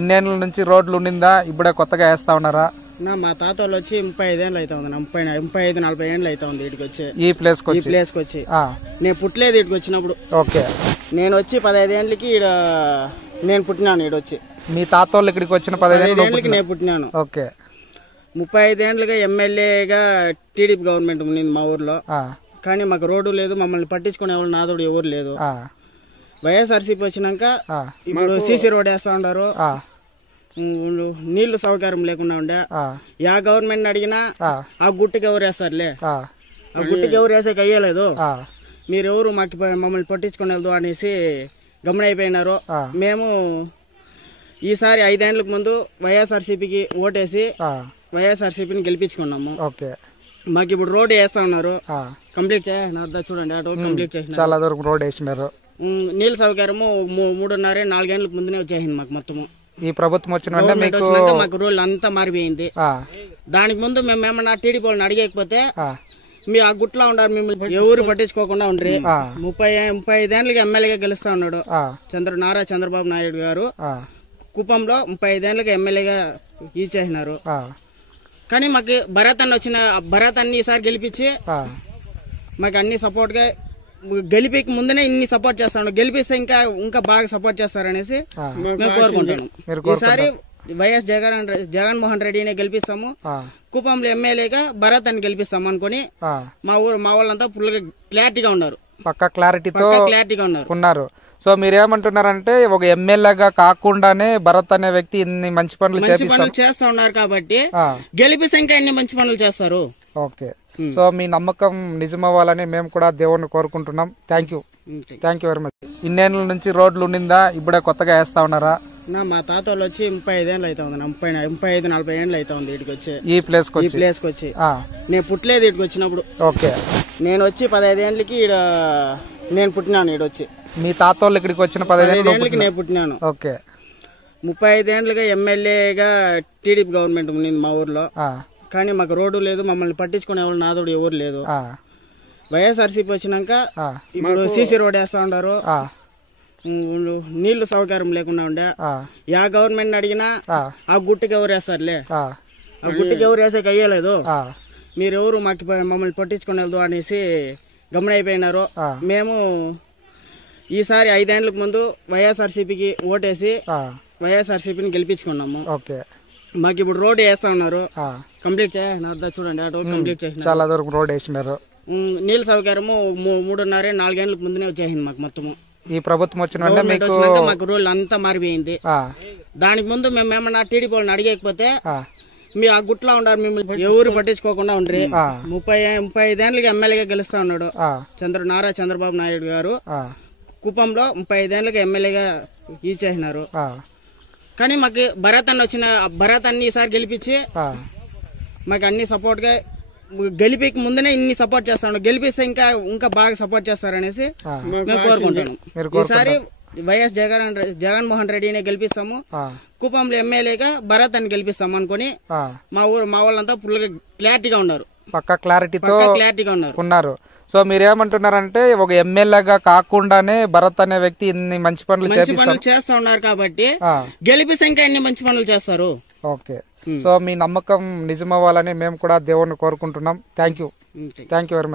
ఇన్నేళ్ల నుంచి రోడ్లు ఉండిందా? ఇప్పుడే కొత్తగా వేస్తా ఉన్నారా? మా తాత వాళ్ళు వచ్చి 35 ఏళ్ళు అవుతా ఉంది. 35-40 ఏళ్ళు అవుతా ఉంది ఇటుకి వచ్చి, ఈ ప్లేస్ కి వచ్చి. నేను పుట్టలేదు ఇటుకి వచ్చినప్పుడు. ఓకే, నేను వచ్చి 15 ఏళ్ళకి నేను పుట్టినాను. ఇటు వచ్చి మీ తాత వాళ్ళు ఇక్కడికి వచ్చిన 15 ఏళ్ళకి నేను పుట్టినాను. ఓకే, 35 ఏళ్ళుగా ఎమ్మెల్యేగా టీడీపీ గవర్నమెంట్ ఉంది మా ఊర్లో. కానీ మాకు రోడ్డు లేదు, మమ్మల్ని పట్టించుకునే వాళ్ళు నాదోడు ఎవరు లేదు. వైఎస్ఆర్సీపీ వచ్చినాక ఇప్పుడు సీసీ రోడ్ వేస్తా ఉన్నారు, నీళ్లు సౌకర్యం లేకుండా ఉండే. యా గవర్నమెంట్ అడిగినా ఆ గుట్టుకి ఎవరు వేస్తారులే, ఆ గుట్టుకి ఎవరు వేసేకి అయ్యలేదు, మీరెవరు మాకు మమ్మల్ని పట్టించుకునేది అనేసి గమనైపోయినారు. మేము ఈసారి 5 ఏళ్ళకు ముందు వైఎస్ఆర్సీపీకి ఓటేసి వైఎస్ఆర్సీపీని గెలిపించుకున్నాము. మాకు ఇప్పుడు రోడ్ వేస్తా ఉన్నారు, కంప్లీట్ చేయాలి. చూడండి కంప్లీట్ చేసిన చాలా దూరం రోడ్ వేసినారు. నీళ్ళ సౌకర్యము 3.5-4 ఏళ్ళకు ముందునే వచ్చేసింది మాకు. మొత్తము ఈ ప్రభుత్వం వచ్చిన మాకు రోడ్లు అంతా మారిపోయింది. దానికి ముందు మేము ఏమన్నా టీడీపీ వాళ్ళని అడిగకపోతే మీ ఆ గుట్లో ఉండారు, మిమ్మల్ని ఎవరు పట్టించుకోకుండా ఉండ్రి. 35 ఏళ్ళకి ఎమ్మెల్యేగా గెలుస్తా ఉన్నాడు నారా చంద్రబాబు నాయుడు గారు. కుప్పంలో 35 ఏళ్ళకి ఎమ్మెల్యేగా ఇచ్చేసినారు. కానీ మాకు భరత్ అన్ని ఈసారి గెలిపించి మాకు అన్ని సపోర్ట్ గా, గెలిపికి ముందునే ఇన్ని సపోర్ట్ చేస్తాను, గెలిపిస్తే ఇంకా బాగా సపోర్ట్ చేస్తారనేసి మేము కోరుకుంటున్నాం. ఈసారి వైఎస్ జగన్మోహన్ రెడ్డిని గెలిపిస్తాము, కుప్పంలో ఎమ్మెల్యేగా భరత్ అని గెలిపిస్తాము అనుకుని మా వాళ్ళంతా ఫుల్ గా క్లారిటీగా ఉన్నారు, పక్కా క్లారిటీగా ఉన్నారు. సో మీరేమంటున్నారంటే ఒక ఎమ్మెల్యేగా కాకుండానే భరత్ అనే వ్యక్తి ఇన్ని మంచి పనులు చేస్తా ఉన్నారు కాబట్టి గెలిపిస్తే ఇంకా ఇన్ని మంచి పనులు చేస్తారు. ఓకే, సో మీ నమ్మకం నిజమవ్వాలని మేము కూడా దేవుణ్ణి కోరుకుంటున్నాం. Thank you very much. ఇన్నేళ్ల నుంచి రోడ్లు ఉండిందా? ఇప్పుడే కొత్తగా వేస్తా ఉన్నారా? మా తాత వాళ్ళు వచ్చి 35 ఏళ్ళు అవుతా ఉంది. 35-40 ఏళ్ళు అవుతా ఉంది ఇటుకి వచ్చి, ఈ ప్లేస్ కి వచ్చి. నేను పుట్టలేదు ఇటుకి వచ్చినప్పుడు. ఓకే, నేను వచ్చి 15 ఏళ్ళకి నేను పుట్టినాను. ఇటు వచ్చి మీ తాత వాళ్ళు ఇక్కడికి వచ్చిన 15 ఏళ్ళకి నేను పుట్టినాను. ఓకే, 35 ఏళ్ళుగా ఎమ్మెల్యేగా టీడీపీ గవర్నమెంట్ ఉంది మా ఊర్లో. కానీ మాకు రోడ్డు లేదు, మమ్మల్ని పట్టించుకునే వాళ్ళు నాదోడు ఎవరు లేదు. వైఎస్ఆర్సీపీ వచ్చినాక ఇప్పుడు సీసీ రోడ్ వేస్తా ఉన్నారు, నీళ్లు సౌకర్యం లేకుండా ఉండే. యా గవర్నమెంట్ అడిగినా ఆ గుట్టుకి ఎవరు వేస్తారులే, ఆ గుట్టుకి ఎవరు వేసేకి అయ్యలేదు, మీరెవరు మాకు మమ్మల్ని పట్టించుకునేది అనేసి గమనైపోయినారు. మేము ఈసారి 5 ఏళ్ళకు ముందు వైఎస్ఆర్సీపీకి ఓటేసి వైఎస్ఆర్సీపీని గెలిపించుకున్నాము. మాకు ఇప్పుడు రోడ్ వేస్తా ఉన్నారు, కంప్లీట్ చేయాలి. చూడండి కంప్లీట్ చేసిన చాలా దూరం రోడ్ వేసినారు. నీళ్ళ సౌకర్యము 3.5-4 ఏళ్ళకు ముందునే వచ్చేసింది మాకు. మొత్తము ఈ ప్రభుత్వం వచ్చిన మాకు రోడ్లు అంతా మారిపోయింది. దానికి ముందు మేము ఏమన్నా టీడీపీ వాళ్ళని అడిగకపోతే మీ ఆ గుట్లో ఉండారు, మిమ్మల్ని ఎవరు పట్టించుకోకుండా ఉండ్రి. 35 ఏళ్ళకి ఎమ్మెల్యేగా గెలుస్తా ఉన్నాడు నారా చంద్రబాబు నాయుడు గారు. కుప్పంలో 35 ఏళ్ళకి ఎమ్మెల్యేగా ఇచ్చేసినారు. కానీ మాకు భరత్ అన్ని ఈసారి గెలిపించి మాకు అన్ని సపోర్ట్ గా, గెలిపికి ముందునే ఇన్ని సపోర్ట్ చేస్తాను, గెలిపిస్తే ఇంకా బాగా సపోర్ట్ చేస్తారనేసి మేము కోరుకుంటున్నాం. ఈసారి వైఎస్ జగన్మోహన్ రెడ్డిని గెలిపిస్తాము, కుప్పంలో ఎమ్మెల్యేగా భరత్ అని గెలిపిస్తాము అనుకుని మా వాళ్ళంతా ఫుల్ గా క్లారిటీగా ఉన్నారు, పక్కా క్లారిటీగా ఉన్నారు. సో మీరేమంటున్నారంటే ఒక ఎమ్మెల్యేగా కాకుండానే భరత్ అనే వ్యక్తి ఇన్ని మంచి పనులు చేస్తా ఉన్నారు కాబట్టి గెలిపిస్తే ఇంకా ఇన్ని మంచి పనులు చేస్తారు. ఓకే, సో మీ నమ్మకం నిజమవ్వాలని మేము కూడా దేవుణ్ణి కోరుకుంటున్నాం. Thank you very much.